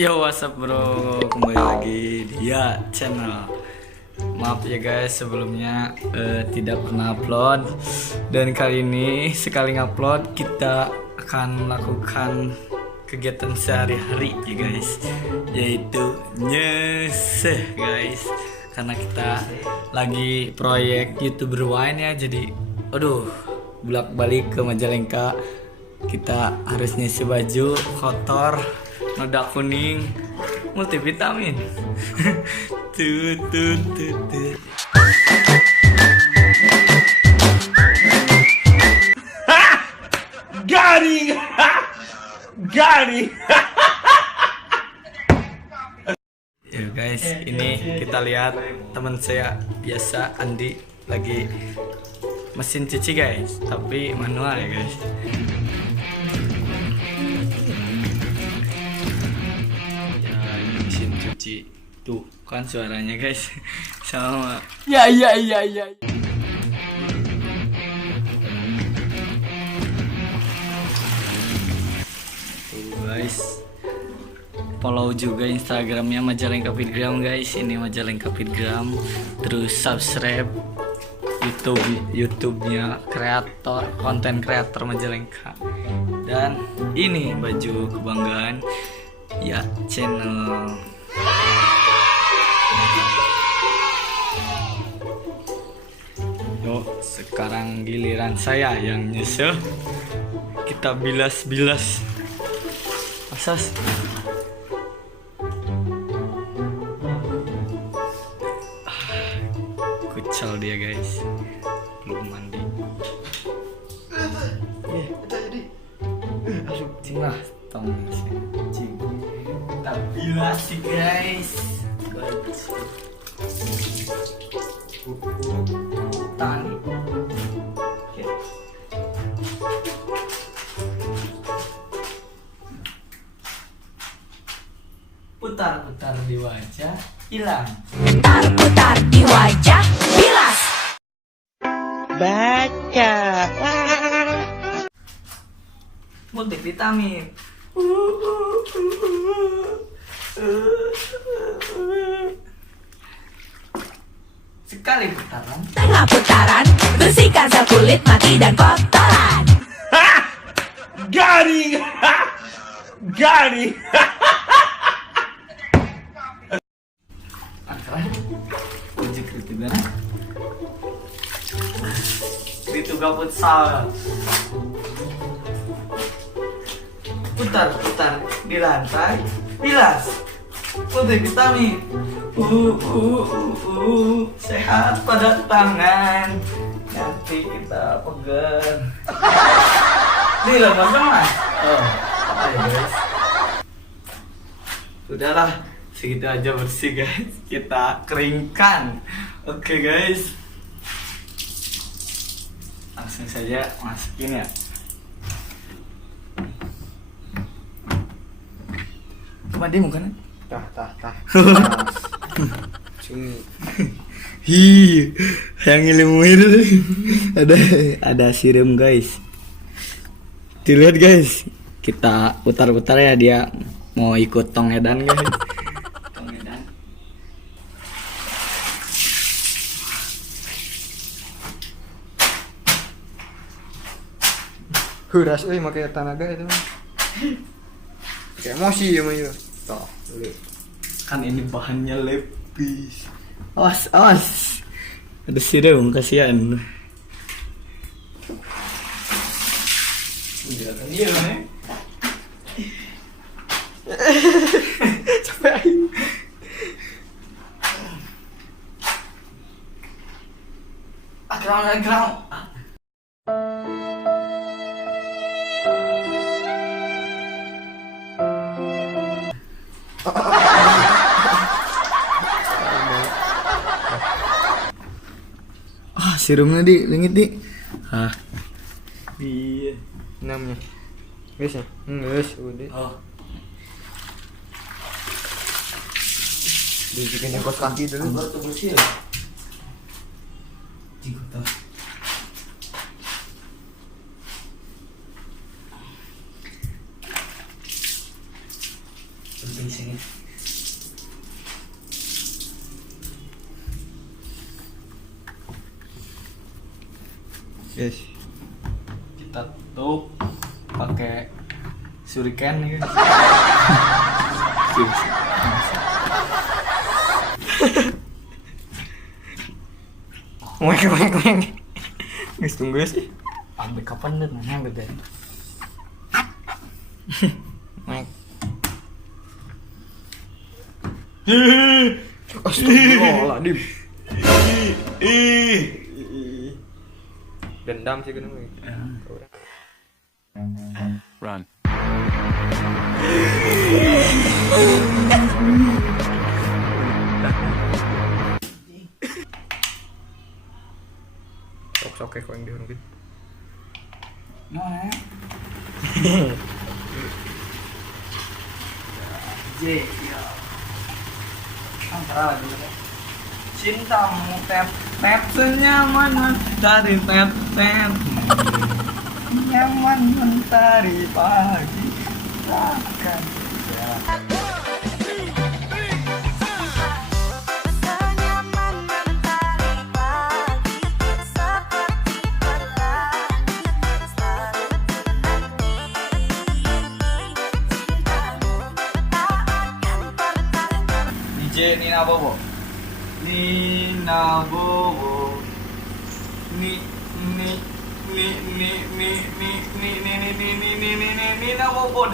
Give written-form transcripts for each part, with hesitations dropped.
Yo, what's up bro, kembali lagi di channel. Maaf ya guys, sebelumnya tidak pernah upload. Dan kali ini sekali ngupload kita akan melakukan kegiatan sehari-hari ya guys, yaitu nyeseh guys. Karena kita lagi proyek YouTuber Wine ya, jadi aduh bolak-balik ke Majalengka. Kita harus ngisi baju kotor, noda kuning, multivitamin. Tut. Garing. Ya guys, ini kita lihat teman saya biasa Andi lagi mesin cuci guys, tapi manual ya guys. Ya ini mesin cuci tuh kan suaranya guys sama. Ya. Tuh guys, follow juga Instagramnya Majalengka Fitgram guys. Ini Majalengka Fitgram. Terus subscribe YouTube-nya konten kreator Majalengka. Dan ini baju kebanggaan ya channel. Yuk, sekarang giliran saya yang nyesel. Kita bilas-bilas. Asas. Kucel dia guys, belum mandi. Cingah tong cing. Kita bilas sih guys. Tani. Putar-putar di wajah, hilang. Putar-putar di wajah, bilas. Baca. Multivitamin. Sekali putaran. Tengah putaran, bersihkan sel kulit, mati dan kotoran. Garing. Akrab. Uji kritik dan kritik futsal. Putar-putar di lantai, bilas. Multivitamin. Sehat pada tangan. Nanti kita pegang. Dilemas-lemas. Oh, ayo guys. Sudahlah, segitu aja bersih guys. Kita keringkan. Oke guys. Langsung saja masukin ya. Mandi mukanya. Tah. Cumi. Hi, yang ilmuin ada sirum guys. Dilihat guys, kita putar-putar ya, dia mau ikut tong edan guys. Tong edan. Huras pakai tenaga itu. Kayak emosi ya mah itu. Tuh, lihat. Kan ini bahannya lepis. Awas. Ada sirum, kasihan. Iya, nih. Capek. Ground. Sirumnya di lengit di. Iya. Namanya. Guys ya. Guys, udah. Oh. Dibikin yang kos kaki dulu. Baru tuh bersih ya. Jika di sini. Guys. Kita tutup pakai shuriken nih guys. Weng weng weng. Guys tunggu sih. Sampai kapan deh nanya gede. Weng. Astagfirullahaladzim. Dendam sih kena. Run. Sok-sok kok yang diurungin. Nah, J, ya. Antara lagi ya. Cintamu tep tep senyaman mentari tep tep. Nyaman mentari pagi takkan ya. Senyaman mentari pagi seperti pelangi selalu menanti cintamu tak akan pernah. DJ Nina Bobo. Nina Bobo. Nina Bobo.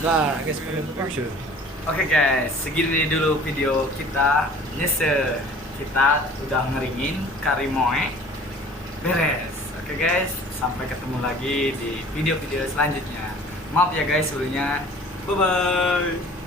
Lah, guys penutup sih. Oke guys, segini dulu video kita. Nyese, kita udah ngeringin karimoe beres. Oke guys, sampai ketemu lagi di video-video selanjutnya. Maaf ya guys sebelumnya. Bye bye.